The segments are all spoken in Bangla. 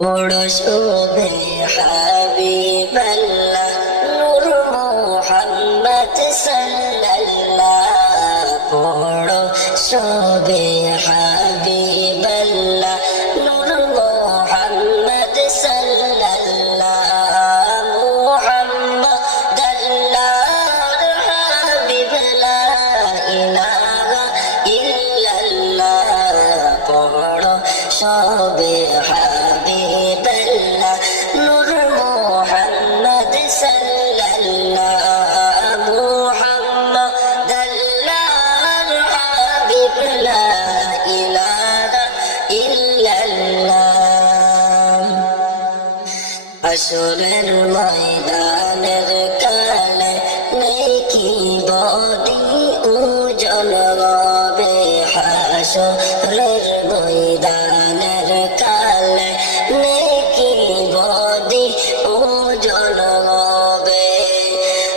ورسوله حبيب الله نور محمد صلى الله ورسوله حبيب الله نور محمد صلى الله محمد الله حبيب لا إله إلا الله ورسوله حبيب الله نور محمد صلى الله محمد الله حبيب لا إله إلا الله আসরের ময়দানের কালে নেকি বদি উজ্জ্বল হবে হাসরের ময়দানের কালে নেকি বদি উজ্জ্বল হবে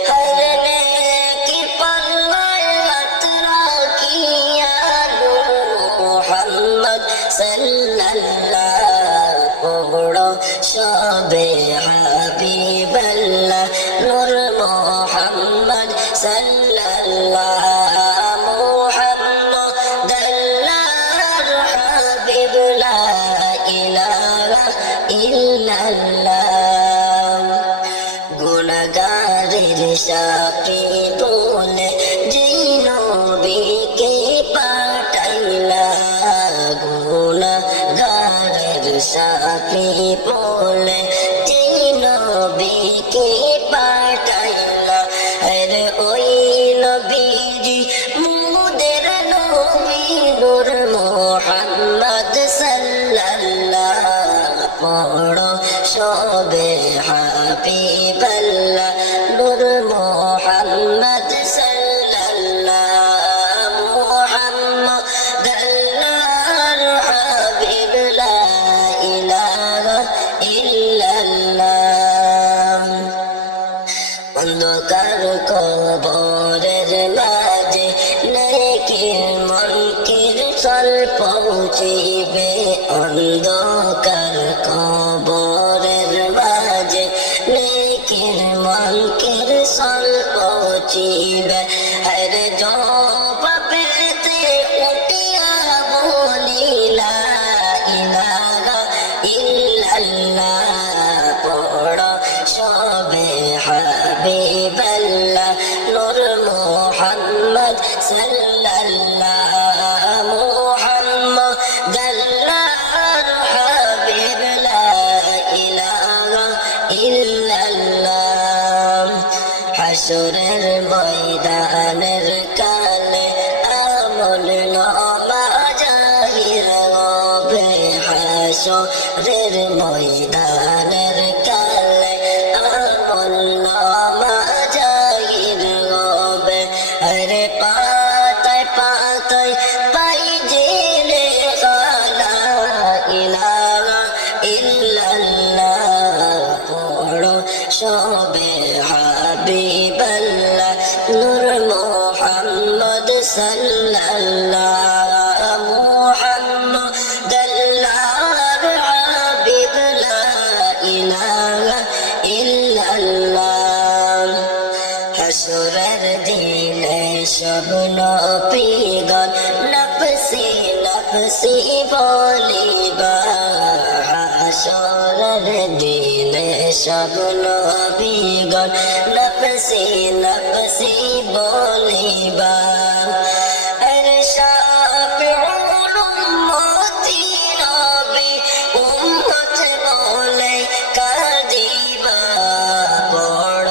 হর নেকি পাল্লায় হাত রাখিয়া মুহাম্মদ সাল্লাল্লাহু সবে হাবিবাল্লাহ নূর মুহাম্মদ সাল্লাল্লাহু মুহাম্মাদাল্লাহ হাবিব লা ইলাহা ইল্লাল্লাহ গুনাহগারের সাথী বলে যেই নবীকে পাঠাইলা গুনাহগারের সাথী বলে যেই নবীকে পাঠাইলা আরে ওই নবীজি মুদের নবী নূর মুহাম্মদ সাল্লাল্লাহু পড়ো সবে হাবিবাল্লাহ নূর মুহাম্মদ সাল্লাল্লাহু মুহাম্মাদাল্লাহু হাবিব লা ইলাহা ইল্লাল্লাহ অন্ধকার কবরের মাঝে নেকির মুনকির চল পৌঁছিবে অন্ধকার কবরের মাঝে নেকির মুনকির চল পৌঁছিবে হরে জবা পেতে উঠিয়া বলিলা ইলাহা ইল্লাল্লাহ পড়ো সবে হাবিবাল্লাহ নূর মুহাম্মদ সাল্লাল্লাহু মুহাম্মাদাল্লাহ হাবিব লা ইলাহা ইল্লাল্লাহ হাসরের ময়দানের কালে আমল নামা জাহির হবে হাসরের ময়দানের কালে আমল নামা জাহির হবে আরে পাতায় পাতায় পাই যে লেখা ইলাহা ইল্লাল্লাহ পড়ো সবে হাবিবাল্লাহ নূর মুহাম্মদ সাল্লাল্লাহু মুহাম্মাদাল্লাহু হাবিব লা ইলাহা ইল্লাল্লাহ হাসরের দিনে সব নবীগণ নফসি নফসি বলিবা হাসরের দিনে সব নবীগণ নফসি নফসি বলিবা আরে শাফিউল উম্মতি নবী উম্মত বলে কাঁদিবা বড়